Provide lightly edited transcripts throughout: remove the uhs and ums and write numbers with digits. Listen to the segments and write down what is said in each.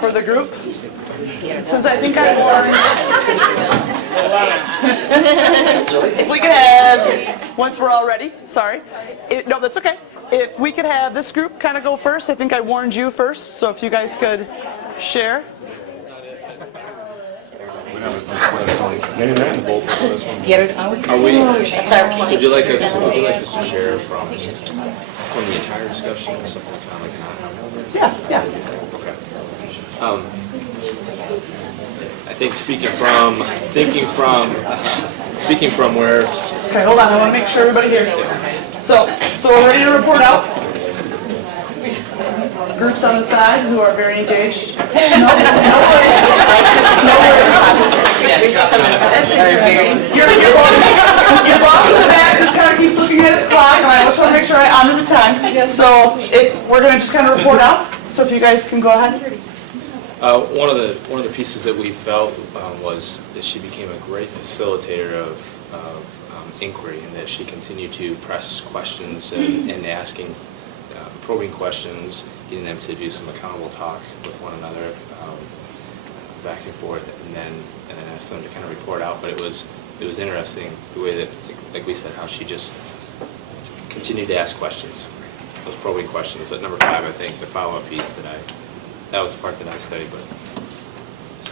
for the group. Since I think I won, if we could have, once we're all ready, sorry. No, that's okay. If we could have this group kind of go first, I think I warned you first, so if you guys could share. Would you like us to share from the entire discussion or something kind of like that? Yeah. Okay. I think speaking from where. Okay, hold on, I want to make sure everybody hears. So we're ready to report out. Groups on the side who are very engaged. No worries. Your boss in the back just kind of keeps looking at his clock, and I just want to make sure I honor the time. So we're going to just kind of report out. So if you guys can go ahead. One of the pieces that we felt was that she became a great facilitator of inquiry, and that she continued to press questions and asking probing questions, getting them to do some accountable talk with one another, back and forth, and then ask them to kind of report out. But it was interesting the way that, like we said, how she just continued to ask questions, those probing questions. At number 5, I think the follow-up piece that was the part that I studied, but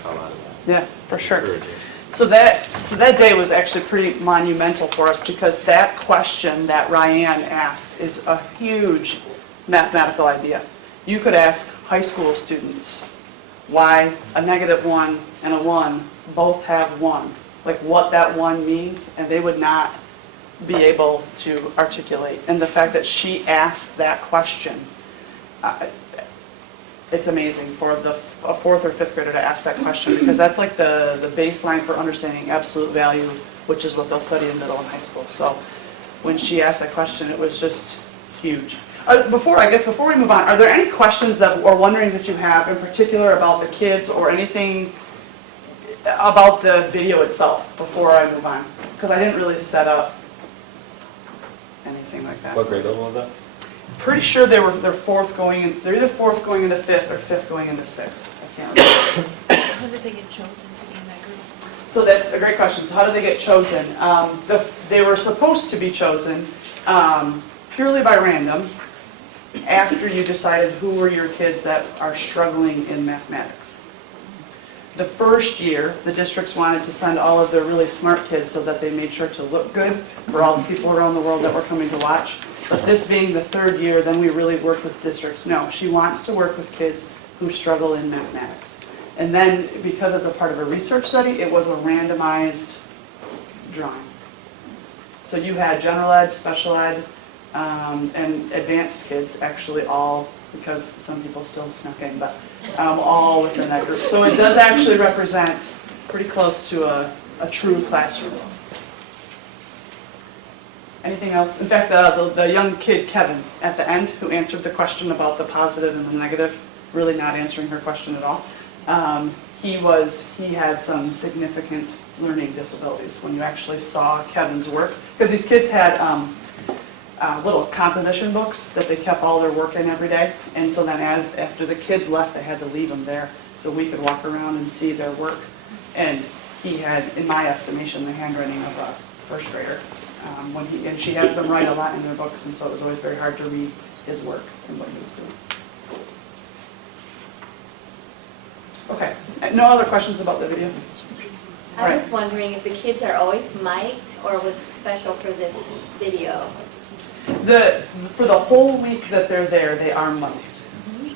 saw a lot of that. Yeah, for sure. Encouraging. So that day was actually pretty monumental for us, because that question that Ryan asked is a huge mathematical idea. You could ask high school students why a -1 and a 1 both have 1, like what that 1 means, and they would not be able to articulate. And the fact that she asked that question, it's amazing for a 4th or 5th grader to ask that question, because that's like the baseline for understanding absolute value, which is what they'll study in middle and high school. So when she asked that question, it was just huge. Before we move on, are there any questions or wonderings that you have in particular about the kids or anything about the video itself before I move on? Because I didn't really set up anything like that. What grade level was that? Pretty sure they're either 4th going into 5th or 5th going into 6th. I can't remember. How did they get chosen to be in that group? So that's a great question. So how did they get chosen? They were supposed to be chosen purely by random after you decided who were your kids that are struggling in mathematics. The first year, the districts wanted to send all of their really smart kids so that they made sure to look good for all the people around the world that were coming to watch. But this being the 3rd year, then we really worked with districts. No, she wants to work with kids who struggle in mathematics. And then, because it's a part of a research study, it was a randomized drawing. So you had general ed, special ed, and advanced kids, actually all, because some people still snuck in, but all within that group. So it does actually represent pretty close to a true classroom. Anything else? In fact, the young kid, Kevin, at the end, who answered the question about the positive and the negative, really not answering her question at all, he had some significant learning disabilities when you actually saw Kevin's work. Because these kids had little composition books that they kept all their work in every day. And so then after the kids left, they had to leave them there so we could walk around and see their work. And he had, in my estimation, the handwriting of a 1st grader. And she has them write a lot in their books, and so it was always very hard to read his work and what he was doing. Okay, no other questions about the video? I was wondering if the kids are always mic'd, or was it special for this video? For the whole week that they're there, they are mic'd.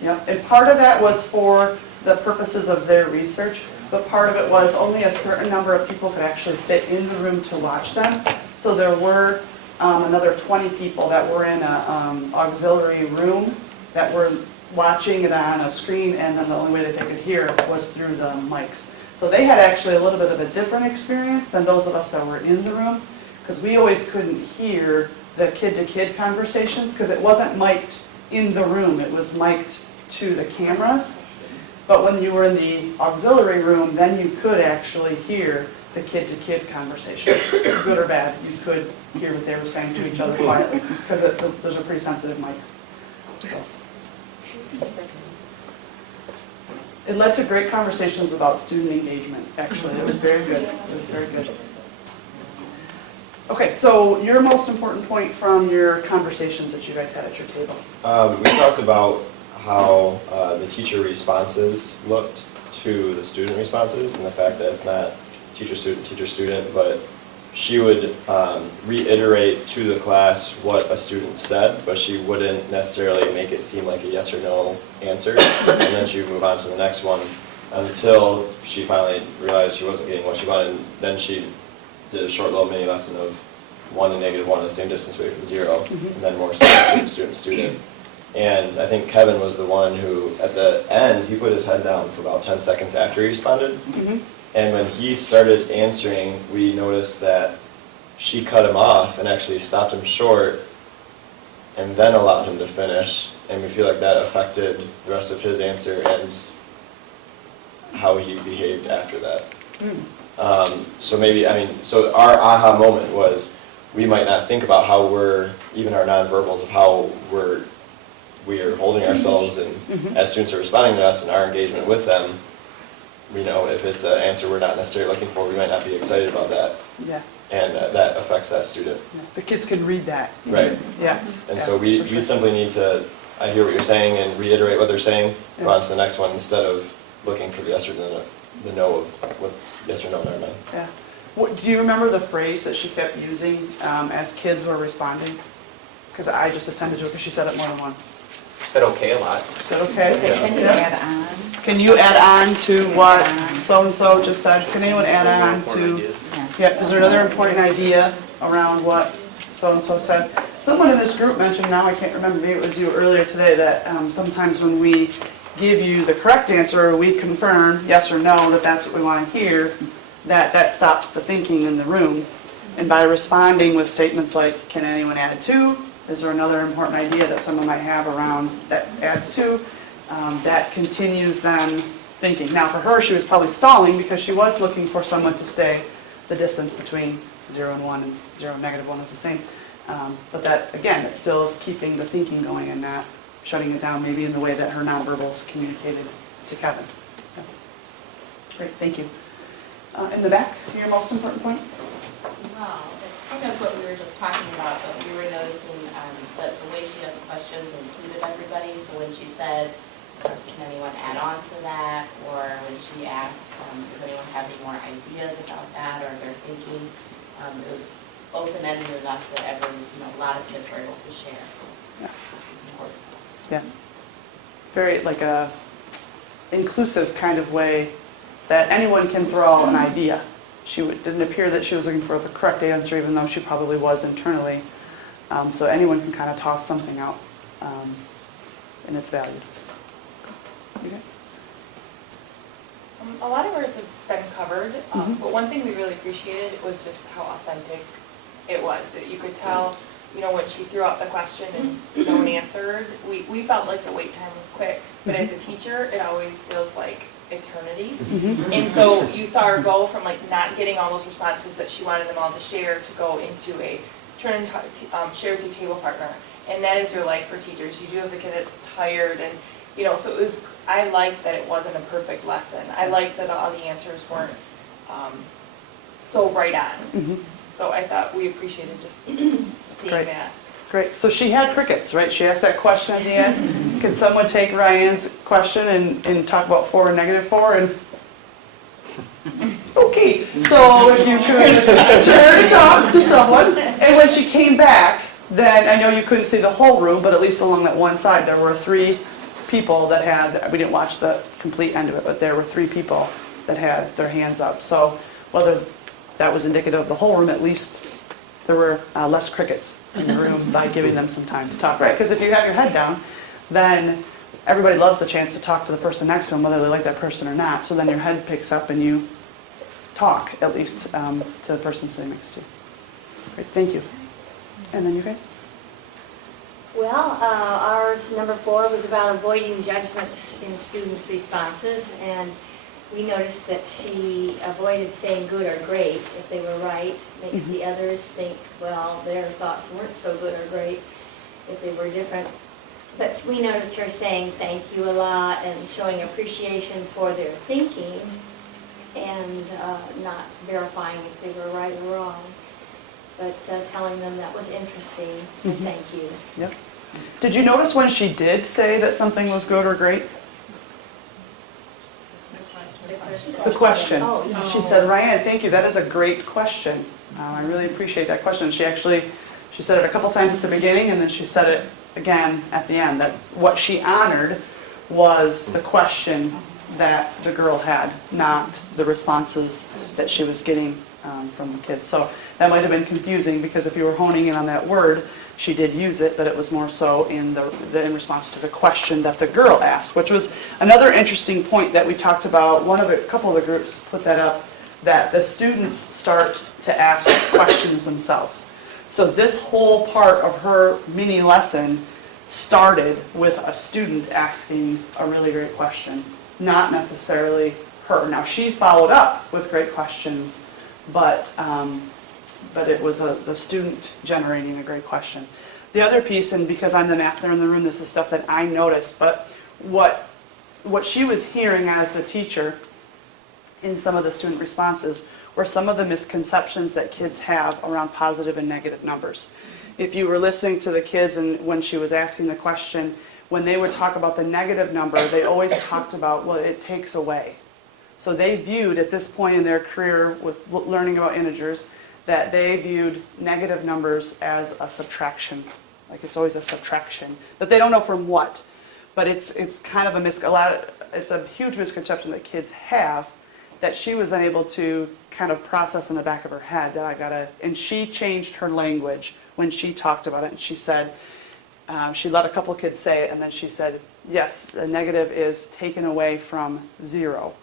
Yep. And part of that was for the purposes of their research, but part of it was only a certain number of people could actually fit in the room to watch them. So there were another 20 people that were in an auxiliary room that were watching it on a screen, and then the only way that they could hear was through the mics. So they had actually a little bit of a different experience than those of us that were in the room, because we always couldn't hear the kid-to-kid conversations, because it wasn't mic'd in the room, it was mic'd to the cameras. But when you were in the auxiliary room, then you could actually hear the kid-to-kid conversations, good or bad. You could hear what they were saying to each other quietly, because those are pretty sensitive mics. So. It led to great conversations about student engagement, actually. It was very good. It was very good. Okay, so your most important point from your conversations that you guys had at your table? We talked about how the teacher responses looked to the student responses, and the fact that it's not teacher-student, but she would reiterate to the class what a student said, but she wouldn't necessarily make it seem like a yes or no answer, and then she would move on to the next one until she finally realized she wasn't getting what she wanted, and then she did a short little mini lesson of 1 and -1, the same distance away from 0, and then more student. And I think Kevin was the one who, at the end, he put his head down for about 10 seconds after he responded. And when he started answering, we noticed that she cut him off and actually stopped him short and then allowed him to finish. And we feel like that affected the rest of his answer and how he behaved after that. So maybe, so our aha moment was, we might not think about how even our nonverbals of how we are holding ourselves and as students are responding to us and our engagement with them, we know if it's an answer we're not necessarily looking for, we might not be excited about that. Yeah. And that affects that student. Yeah. The kids can read that. Right. Yes. And Yeah, so for we sure. simply need to, I hear what you're saying and reiterate what they're saying, go on to the next one instead of looking for the yes or the no of what's yes or no in our mind. Yeah. Do you remember the phrase that she kept using as kids were responding? Because I just attended to it because she said it more than once. Said okay a lot. Is that okay? Can you add on? Can you add on to what so-and-so just said? Can anyone add on to? Yeah, is there another important idea around what so-and-so said? Someone in this group mentioned, now I can't remember, maybe it was you earlier today, that sometimes when we give you the correct answer, we confirm yes or no that that's what we want to hear, that stops the thinking in the room. And by responding with statements like, can anyone add to? Is there another important idea that someone might have around that adds to? That continues them thinking. Now for her, she was probably stalling because she was looking for someone to stay the distance between 0 and 1, and 0 and -1 is the same. But that, again, it still is keeping the thinking going and not shutting it down maybe in the way that her nonverbals communicated to Kevin. Yeah. Great, thank you. In the back, your most important point? Well, it's kind of what we were just talking about, but we were noticing that the way she asked questions included everybody. So when she said, can anyone add on to that? Or when she asked, does anyone have any more ideas about that or their thinking? It was open-ended enough that a lot of kids were able to share. Yeah. Which was important. Yeah. Very like a inclusive kind of way that anyone can throw an idea. Didn't appear that she was looking for the correct answer, even though she probably was internally. So anyone can kind of toss something out, and it's valued. Okay. A lot of ours have been covered, but one thing we really appreciated was just how authentic it was. That you could tell, when she threw out the question and no one answered, we felt like the wait time was quick. But as a teacher, it always feels like eternity. And so you saw her go from not getting all those responses that she wanted them all to share to go into a turn and share with your table partner. And that is your life for teachers. You do have the kid that's tired and, so it was, I liked that it wasn't a perfect lesson. I liked that all the answers weren't so right on. So I thought we appreciated just seeing Great. that. Great. So she had crickets, right? She asked that question at the end. Can someone take Ryan's question and talk about 4 and -4 and okay. So if you could turn to talk to someone, and when she came back, then I know you couldn't see the whole room, but at least along that one side, there were 3 people that had, we didn't watch the complete end of it, but there were 3 people that had their hands up. So whether that was indicative of the whole room, at least there were less crickets in the room by giving them some time to talk, right? Because if you have your head down, then everybody loves the chance to talk to the person next to them, whether they like that person or not. So then your head picks up and you talk, at least, to the person sitting next to you. Great, thank you. And then you guys? Well, ours, number 4, was about avoiding judgments in students' responses, and we noticed that she avoided saying good or great if they were right. Makes the others think, well, their thoughts weren't so good or great if they were different. But we noticed her saying thank you a lot and showing appreciation for their thinking and not verifying if they were right or wrong, but telling them that was interesting and Mhm. thank you. Yep. Did you notice when she did say that something was good or great? The question. Oh, yeah. She said, Ryan, thank you, that is a great question. I really appreciate that question. She said it a couple times at the beginning, and then she said it again at the end, that what she honored was the question that the girl had, not the responses that she was getting from the kids. So that might have been confusing, because if you were honing in on that word, she did use it, but it was more so in in response to the question that the girl asked, which was another interesting point that we talked about. A couple of the groups put that up, that the students start to ask questions themselves. So this whole part of her mini lesson started with a student asking a really great question, not necessarily her. Now, she followed up with great questions, but it was the student generating a great question. The other piece, and because I'm the math nerd in the room, this is stuff that I noticed, but what she was hearing as the teacher in some of the student responses were some of the misconceptions that kids have around positive and negative numbers. If you were listening to the kids and when she was asking the question, when they would talk about the negative number, they always talked about, well, it takes away. So they viewed at this point in their career with learning about integers, that they viewed negative numbers as a subtraction. Like it's always a subtraction. But they don't know from what. But it's kind of it's a huge misconception that kids have, that she was unable to kind of process in the back of her head, that and she changed her language when she talked about it, and she said, she let a couple kids say it, and then she said, yes, the negative is taken away from 0,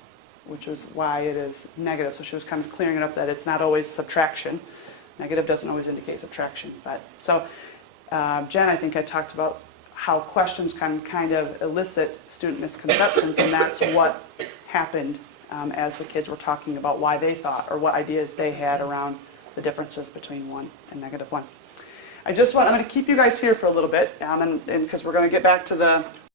which is why it is negative. So she was kind of clearing it up that it's not always subtraction. Negative doesn't always indicate subtraction. So Jen, I think I talked about how questions can kind of elicit student misconceptions, and that's what happened as the kids were talking about why they thought, or what ideas they had around the differences between 1 and -1. I'm going to keep you guys here for a little bit, and because we're going to get back to the